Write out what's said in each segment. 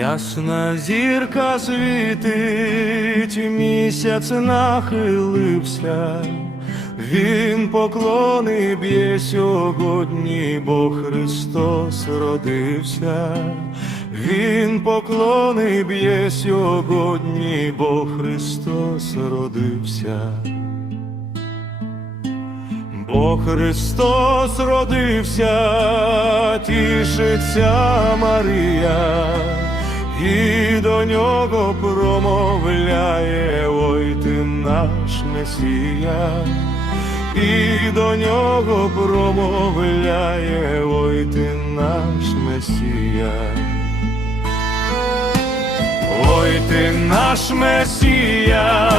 Ясна зірка світить, місяць нахилився, він поклони б'є сьогодні, бо Христос родився, він поклони б'є сьогодні, бо Христос родився. Бо Христос родився, тішиться Марія, і до нього промовляє, ой ти наш Месія, і до нього промовляє, ой ти наш Месія. Ой ти наш Месія,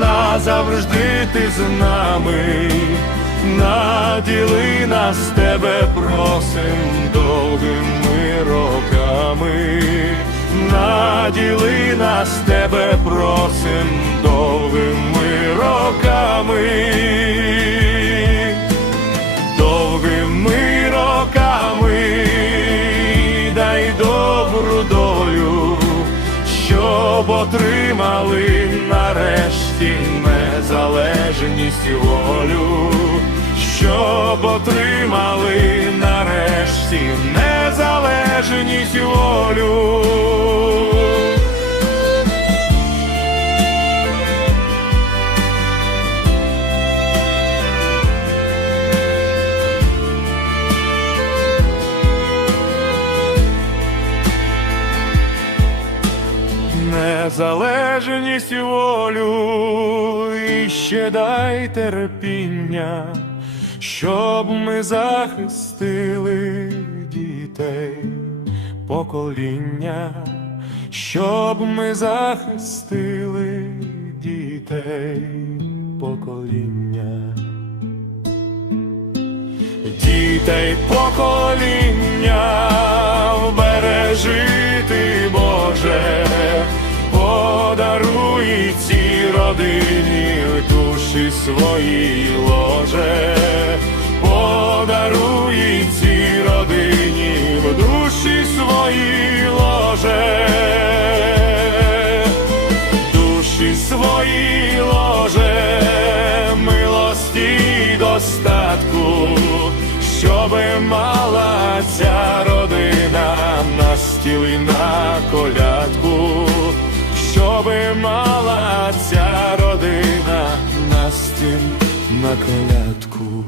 назавжди ти з нами, наділи нас тебе просим довгими роками, наділи нас тебе просим довгими роками, довгими роками, дай добру долю щоб отримали нарешті незалежність і волю, щоб отримали нарешті незалежність волю. Незалежність волю і ще дай терпіння, щоб ми захистили дітей покоління, щоб ми захистили дітей покоління. Дітей покоління вбережити Боже, подаруй цій родині душі свої ложе, душі ложе, милості достатку, щоби мала ця родина на стіл і на колядку, щоби мала ця родина на стіл на колядку.